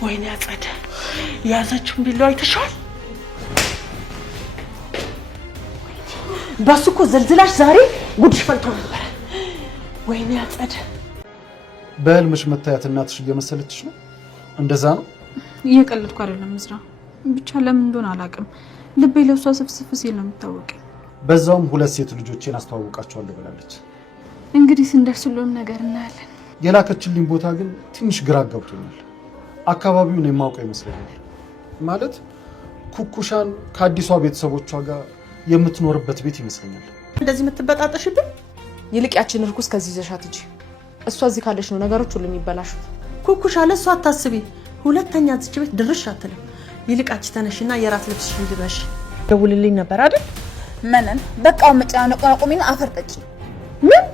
ወይኔ አጸደ ያዘችውን ቢለው አይተሻል? በሱ እኮ ዘልዝላሽ ዛሬ ጉድሽ ፈልቶ ነበር። ወይኔ አጸደ በህልምሽ መታየት እናትሽ እየመሰለችሽ ነው? እንደዛ ነው? እየቀለድኩ አይደለም እዝራ። ብቻ ለምን እንደሆነ አላውቅም ልቤ ለሷ ስፍስፍ ሲል ነው የምታወቀው። በዛውም 2 ሴት ልጆቼን አስተዋውቃቸዋለሁ ብላለች። እንግዲህ ስንደርስ ሁሉም ነገር እናያለን። የላከችልኝ ቦታ ግን ትንሽ ግራ ገብቶኛል። አካባቢውን የማውቀው ይመስለኛል። ማለት ኩኩሻን ከአዲሷ ቤተሰቦቿ ጋር የምትኖርበት ቤት ይመስለኛል። እንደዚህ የምትበጣጠሽብን? ይልቅ ያችን እርኩስ ከዚህ ዘሻት እንጂ እሷ እዚህ ካለች ነው ነገሮች ሁሉ የሚበላሹት። ኩኩሻ ለሷ አታስቢ። ሁለተኛ እዚህ ቤት ድርሽ አትልም። ይልቃች ተነሽና የራት ልብስሽን ልበሽ። ደውልልኝ ነበር አይደል? መነን በቃው መጫነቁ አቁሚና አፈር ጠጪ። ምን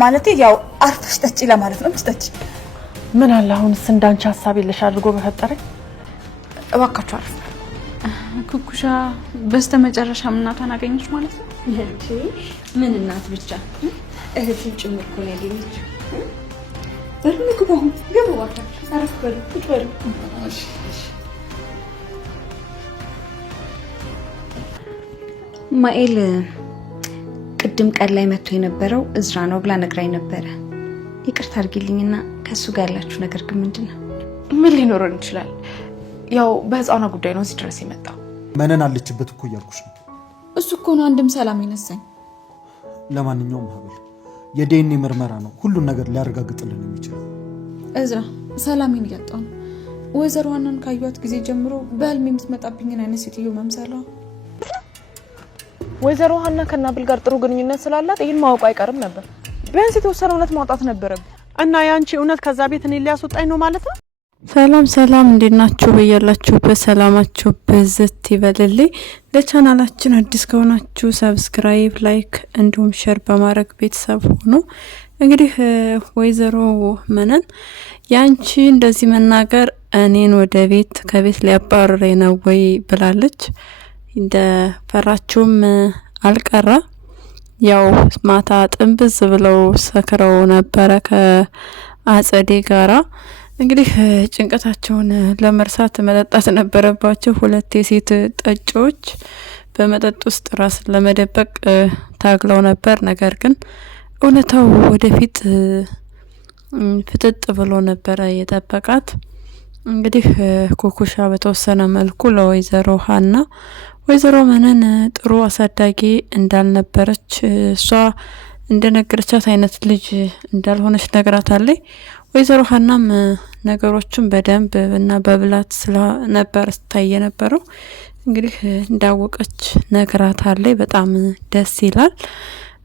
ማለት ያው አርፈሽ ጠጪ ለማለት ነው። ጠጪ ምን አለ አሁንስ እንዳንቺ ሐሳብ የለሽ አድርጎ በፈጠረኝ። እባካችሁ አርፍ። ኩኩሻ በስተመጨረሻ እናቷን አገኘች ማለት ነው። እንዴ ምን እናት ብቻ እህትን ጭምር እኮ ነው ያገኘችው። በሉ ግቡ፣ ግቡ እባካችሁ አረፍ በሉ፣ ቁጭ በሉ። ማኤል ቅድም ቀን ላይ መጥቶ የነበረው እዝራ ነው ብላ ነግራኝ ነበረ። ይቅርታ አድርጊልኝና ከሱ ጋር ያላችሁ ነገር ግን ምንድነው? ምን ሊኖረን ይችላል? ያው በህፃኗ ጉዳይ ነው እዚህ ድረስ የመጣው። መነን አለችበት እኮ እያልኩሽ ነው። እሱ እኮ ነው አንድም ሰላም ይነሳኝ። ለማንኛውም ሀብል የዲኤንኤ ምርመራ ነው ሁሉን ነገር ሊያረጋግጥልን የሚችለው። እዝራ ሰላምን እያጣው ነው። ወይዘሮ ሀናን ካዩት ጊዜ ጀምሮ በህልሜ የምትመጣብኝን አይነት ሴትዮ መምሰሏ። ወይዘሮ ሀና ከናብል ጋር ጥሩ ግንኙነት ስላላት ይሄን ማወቅ አይቀርም ነበር። ቢያንስ የተወሰነ እውነት ማውጣት ነበረብን። እና ያንቺ እውነት ከዛ ቤት እኔ ሊያስወጣኝ ነው ማለት ነው? ሰላም እንዴት ናችሁ? በያላችሁበት ሰላማችሁ ብዝት ይበልልኝ። ለቻናላችን አዲስ ከሆናችሁ ሰብስክራይብ፣ ላይክ እንዲሁም ሼር በማድረግ ቤተሰብ ሆኑ። እንግዲህ ወይዘሮ መነን ያንቺ እንደዚህ መናገር እኔን ወደ ቤት ከቤት ሊያባረረ ነው ወይ ብላለች። እንደ ፈራችሁም አልቀራ። ያው ማታ ጥንብዝ ብለው ሰክረው ነበረ ከአጸዴ ጋራ። እንግዲህ ጭንቀታቸውን ለመርሳት መጠጣት ነበረባቸው። 2 የሴት ጠጪዎች በመጠጥ ውስጥ ራስን ለመደበቅ ታግለው ነበር። ነገር ግን እውነታው ወደፊት ፍጥጥ ብሎ ነበረ የጠበቃት። እንግዲህ ኩኩሻ በተወሰነ መልኩ ለወይዘሮ ሀና ወይዘሮ መነን ጥሩ አሳዳጊ እንዳልነበረች እሷ እንደነገረቻት አይነት ልጅ እንዳልሆነች ነግራታለች። ወይዘሮ ሀናም ነገሮችን በደንብ እና በብላት ስለነበር ስታይ የነበረው እንግዲህ እንዳወቀች ነግራታለች። በጣም ደስ ይላል።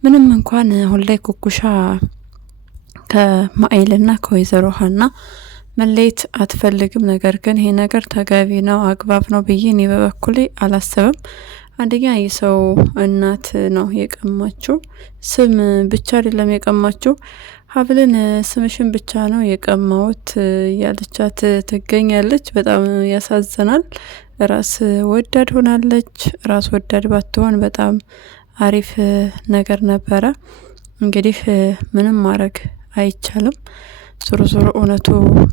ምንም እንኳን አሁን ላይ ኩኩሻ ከማኤልና ከወይዘሮ ሀና መለየት አትፈልግም። ነገር ግን ይሄ ነገር ተገቢ ነው አግባብ ነው ብዬ እኔ በበኩሌ አላስብም። አንደኛ የሰው እናት ነው የቀማችው። ስም ብቻ አይደለም የቀማችው፣ ሀብልን ስምሽን ብቻ ነው የቀማውት ያለቻት ትገኛለች። በጣም ያሳዝናል። ራስ ወዳድ ሆናለች። ራስ ወዳድ ባትሆን በጣም አሪፍ ነገር ነበረ። እንግዲህ ምንም ማድረግ አይቻልም። ዞሮ እውነቱ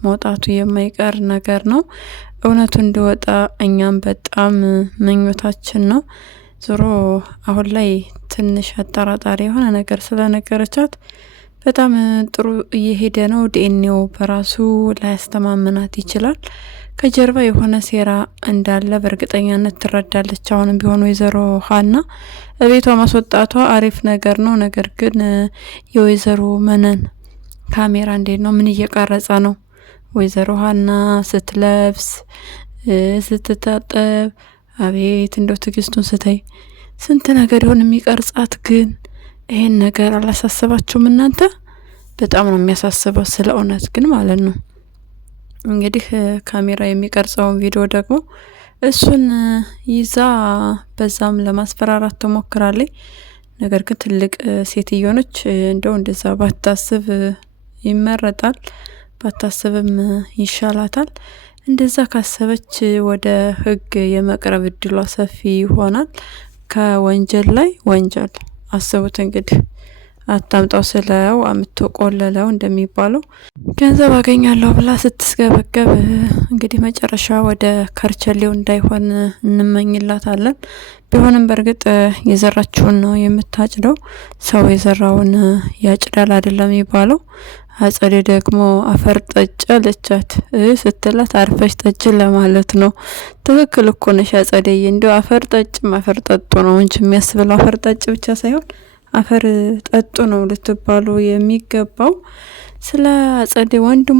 መውጣቱ የማይቀር ነገር ነው። እውነቱ እንዲወጣ እኛም በጣም ምኞታችን ነው። ዞሮ አሁን ላይ ትንሽ አጠራጣሪ የሆነ ነገር ስለነገረቻት በጣም ጥሩ እየሄደ ነው። ዲኤንኤው በራሱ ላያስተማመናት ይችላል። ከጀርባ የሆነ ሴራ እንዳለ በእርግጠኛነት ትረዳለች። አሁንም ቢሆን ወይዘሮ ሀና ቤቷ ማስወጣቷ አሪፍ ነገር ነው። ነገር ግን የወይዘሮ መነን ካሜራ እንዴት ነው? ምን እየቀረጸ ነው? ወይዘሮ ሀና ስትለብስ ስትታጠብ፣ አቤት እንደው ትግስቱን ስተይ ስንት ነገር ይሆን የሚቀርጻት። ግን ይሄን ነገር አላሳሰባችሁም እናንተ? በጣም ነው የሚያሳስበው ስለ እውነት ግን ማለት ነው። እንግዲህ ካሜራ የሚቀርጸውን ቪዲዮ ደግሞ እሱን ይዛ በዛም ለማስፈራራት ተሞክራለች። ነገር ግን ትልቅ ሴትዮ ነች። እንደው እንደዛ ባታስብ ይመረጣል። ባታስብም ይሻላታል። እንደዛ ካሰበች ወደ ሕግ የመቅረብ እድሏ ሰፊ ይሆናል። ከወንጀል ላይ ወንጀል አስቡት እንግዲህ አታምጣው ስለው አምጥቶ ቆለለው እንደሚባለው ገንዘብ አገኛለሁ ብላ ስትስገበገብ እንግዲህ መጨረሻ ወደ ከርቸሌው እንዳይሆን እንመኝላታለን። ቢሆንም በእርግጥ የዘራችውን ነው የምታጭደው። ሰው የዘራውን ያጭዳል አይደለም የሚባለው። አጸዴ ደግሞ አፈር ጠጭ አለቻት ስትላት አርፈሽ ጠጭ ለማለት ነው። ትክክል እኮ ነሽ አጸዴዬ። እንደው አፈር ጠጭም አፈር ጠጡ ነው እንጂ የሚያስብለው አፈር ጠጭ ብቻ ሳይሆን አፈር ጠጡ ነው ልትባሉ የሚገባው። ስለ አጸዴ ወንድሟ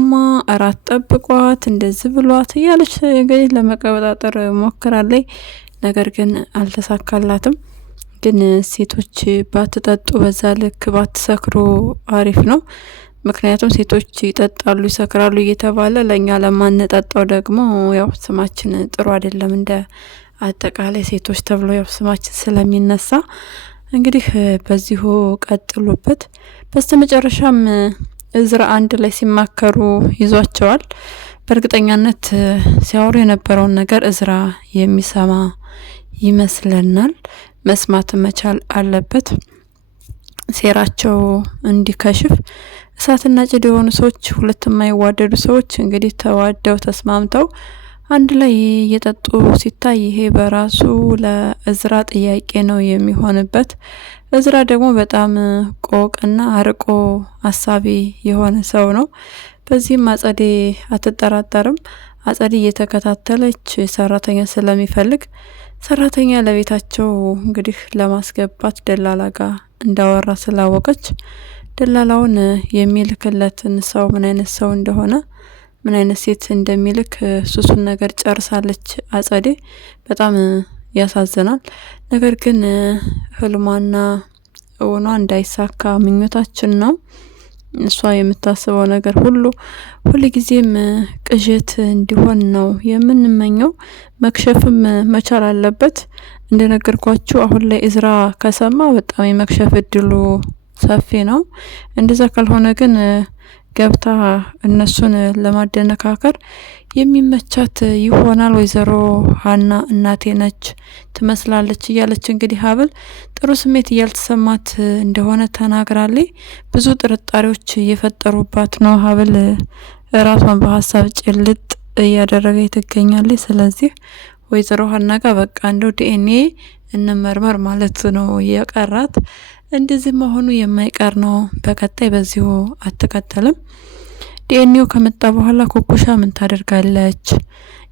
እራት ጠብቋት እንደዚህ ብሏት እያለች እንግዲህ ለመቀበጣጠር ሞክራለች። ነገር ግን አልተሳካላትም። ግን ሴቶች ባትጠጡ በዛ ልክ ባትሰክሩ አሪፍ ነው። ምክንያቱም ሴቶች ይጠጣሉ ይሰክራሉ እየተባለ ለኛ ለማንጠጣው ደግሞ ያው ስማችን ጥሩ አይደለም። እንደ አጠቃላይ ሴቶች ተብሎ ያው ስማችን ስለሚነሳ እንግዲህ በዚሁ ቀጥሉበት። በስተመጨረሻም እዝራ አንድ ላይ ሲማከሩ ይዟቸዋል። በእርግጠኛነት ሲያወሩ የነበረውን ነገር እዝራ የሚሰማ ይመስለናል። መስማት መቻል አለበት። ሴራቸው እንዲከሽፍ እሳትና ጭድ የሆኑ ሰዎች፣ ሁለት የማይዋደዱ ሰዎች እንግዲህ ተዋደው ተስማምተው አንድ ላይ እየጠጡ ሲታይ ይሄ በራሱ ለእዝራ ጥያቄ ነው የሚሆንበት። እዝራ ደግሞ በጣም ቆቅና አርቆ አሳቢ የሆነ ሰው ነው። በዚህም አጸዴ አትጠራጠርም። አጸዴ እየተከታተለች ሰራተኛ ስለሚፈልግ ሰራተኛ ለቤታቸው እንግዲህ ለማስገባት ደላላ ጋር እንዳወራ ስላወቀች ደላላውን የሚልክለትን ሰው ምን አይነት ሰው እንደሆነ ምን አይነት ሴት እንደሚልክ ሱሱን ነገር ጨርሳለች አጸዴ። በጣም ያሳዝናል። ነገር ግን ህልሟና እውኗ እንዳይሳካ ምኞታችን ነው። እሷ የምታስበው ነገር ሁሉ ጊዜም ቅዠት እንዲሆን ነው የምንመኘው። መክሸፍም መቻል አለበት። እንደነገርኳችሁ አሁን ላይ እዝራ ከሰማ በጣም የመክሸፍ እድሉ ሰፊ ነው። እንደዛ ካልሆነ ግን ገብታ እነሱን ለማደነካከር የሚመቻት ይሆናል። ወይዘሮ ሀና እናቴ ነች ትመስላለች እያለች እንግዲህ ሀብል ጥሩ ስሜት እያልተሰማት እንደሆነ ተናግራለች። ብዙ ጥርጣሬዎች እየፈጠሩባት ነው። ሀብል ራሷን በሀሳብ ጭልጥ እያደረገ ትገኛለች። ስለዚህ ወይዘሮ ሀና ጋር በቃ እንደው ዲኤንኤ እንመርመር ማለት ነው የቀራት። እንደዚህ መሆኑ የማይቀር ነው። በቀጣይ በዚሁ አትቀጥልም። ዲኤንኤው ከመጣ በኋላ ኩኩሻ ምን ታደርጋለች?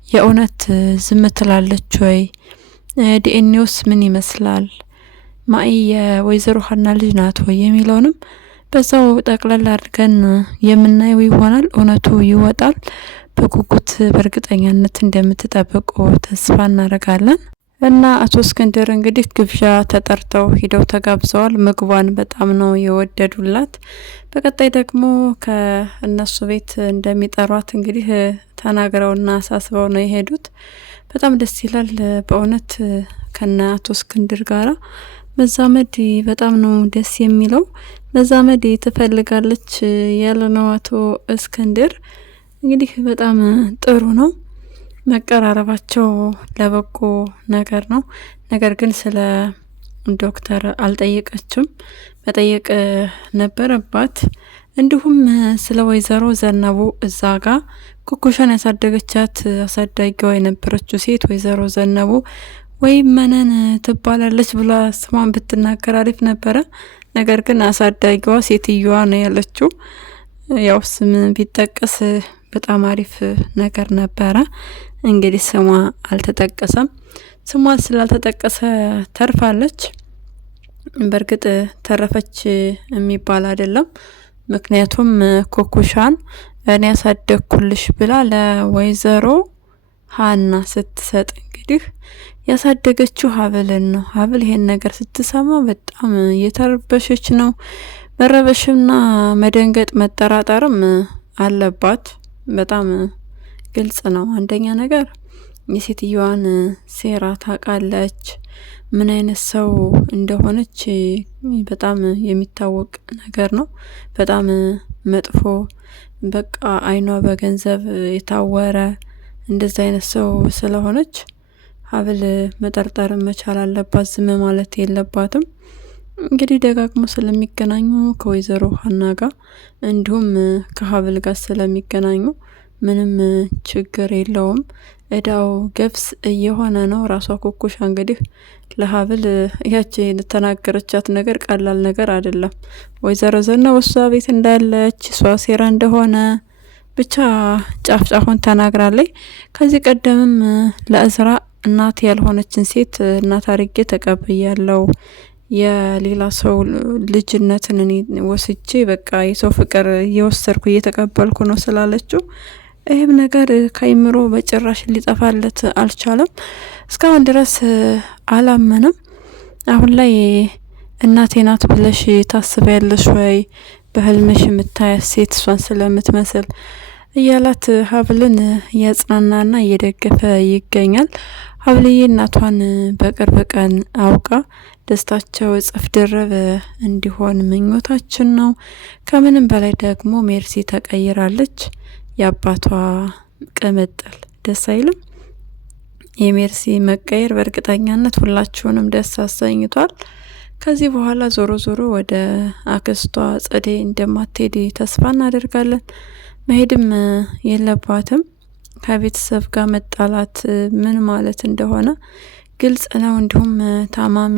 የእውነት ዝም ትላለች ወይ? ዲኤንኤውስ ምን ይመስላል? ማይ የወይዘሮ ሀና ልጅ ናት ወይ የሚለውንም በዛው ጠቅላላ አድርገን የምናየው ይሆናል። እውነቱ ይወጣል። በጉጉት በእርግጠኛነት እንደምትጠብቁ ተስፋ እናደርጋለን። እና አቶ እስክንድር እንግዲህ ግብዣ ተጠርተው ሂደው ተጋብዘዋል። ምግቧን በጣም ነው የወደዱላት። በቀጣይ ደግሞ ከእነሱ ቤት እንደሚጠሯት እንግዲህ ተናግረውና አሳስበው ነው የሄዱት። በጣም ደስ ይላል በእውነት ከነ አቶ እስክንድር ጋራ መዛመድ በጣም ነው ደስ የሚለው። መዛመድ ትፈልጋለች ያለ ነው አቶ እስክንድር። እንግዲህ በጣም ጥሩ ነው መቀራረባቸው ለበጎ ነገር ነው። ነገር ግን ስለ ዶክተር አልጠየቀችም፣ መጠየቅ ነበረባት። እንዲሁም ስለ ወይዘሮ ዘነቡ እዛ ጋ ኩኩሻን ያሳደገቻት አሳዳጊዋ የነበረችው ሴት ወይዘሮ ዘነቡ ወይም መነን ትባላለች ብላ ስሟን ብትናገር አሪፍ ነበረ። ነገር ግን አሳዳጊዋ ሴትዮዋ ነው ያለችው። ያው ስም ቢጠቀስ በጣም አሪፍ ነገር ነበረ። እንግዲህ ስሟ አልተጠቀሰም። ስሟ ስላልተጠቀሰ ተርፋለች። በእርግጥ ተረፈች የሚባል አይደለም። ምክንያቱም ኩኩሻን እኔ ያሳደግኩልሽ ብላ ለወይዘሮ ሀና ስትሰጥ እንግዲህ ያሳደገችው ሀብልን ነው። ሀብል ይሄን ነገር ስትሰማ በጣም እየተረበሸች ነው። መረበሽና መደንገጥ መጠራጠርም አለባት። በጣም ግልጽ ነው። አንደኛ ነገር የሴትዮዋን ሴራ ታውቃለች። ምን አይነት ሰው እንደሆነች በጣም የሚታወቅ ነገር ነው። በጣም መጥፎ፣ በቃ አይኗ በገንዘብ የታወረ እንደዚህ አይነት ሰው ስለሆነች ሀብል መጠርጠር መቻል አለባት። ዝም ማለት የለባትም። እንግዲህ ደጋግሞ ስለሚገናኙ ከወይዘሮ ሀና ጋር እንዲሁም ከሀብል ጋር ስለሚገናኙ ምንም ችግር የለውም። እዳው ገብስ እየሆነ ነው። ራሷ ኩኩሻ እንግዲህ ለሀብል ያቺ የተናገረቻት ነገር ቀላል ነገር አይደለም። ወይዘሮ ዘነብ እሷ ቤት እንዳለች እሷ ሴራ እንደሆነ ብቻ ጫፍ ጫፉን ተናግራለች። ከዚህ ቀደምም ለእዝራ እናት ያልሆነችን ሴት እናት አርጌ ተቀብያለው የሌላ ሰው ልጅነትን እኔ ወስጄ በቃ የሰው ፍቅር እየወሰድኩ እየተቀበልኩ ነው ስላለችው ይህም ነገር ከአይምሮ በጭራሽ ሊጠፋለት አልቻለም። እስካሁን ድረስ አላመንም። አሁን ላይ እናቴ ናት ብለሽ ታስቢያለሽ ወይ? በህልምሽ የምታያት ሴት እሷን ስለምትመስል እያላት ሀብልን እያጽናናና እየደገፈ ይገኛል። ሀብልዬ እናቷን በቅርብ ቀን አውቃ ደስታቸው እጥፍ ድርብ እንዲሆን ምኞታችን ነው። ከምንም በላይ ደግሞ ሜርሲ ተቀይራለች። የአባቷ ቅምጥል ደስ አይልም? የሜርሲ መቀየር በእርግጠኛነት ሁላችሁንም ደስ አሰኝቷል። ከዚህ በኋላ ዞሮ ዞሮ ወደ አክስቷ ጸደይ እንደማትሄድ ተስፋ እናደርጋለን። መሄድም የለባትም። ከቤተሰብ ጋር መጣላት ምን ማለት እንደሆነ ግልጽ ነው። እንዲሁም ታማሚ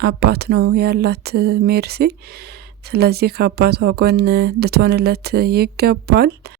አባት ነው ያላት ሜርሲ። ስለዚህ ከአባቷ ጎን ልትሆንለት ይገባል።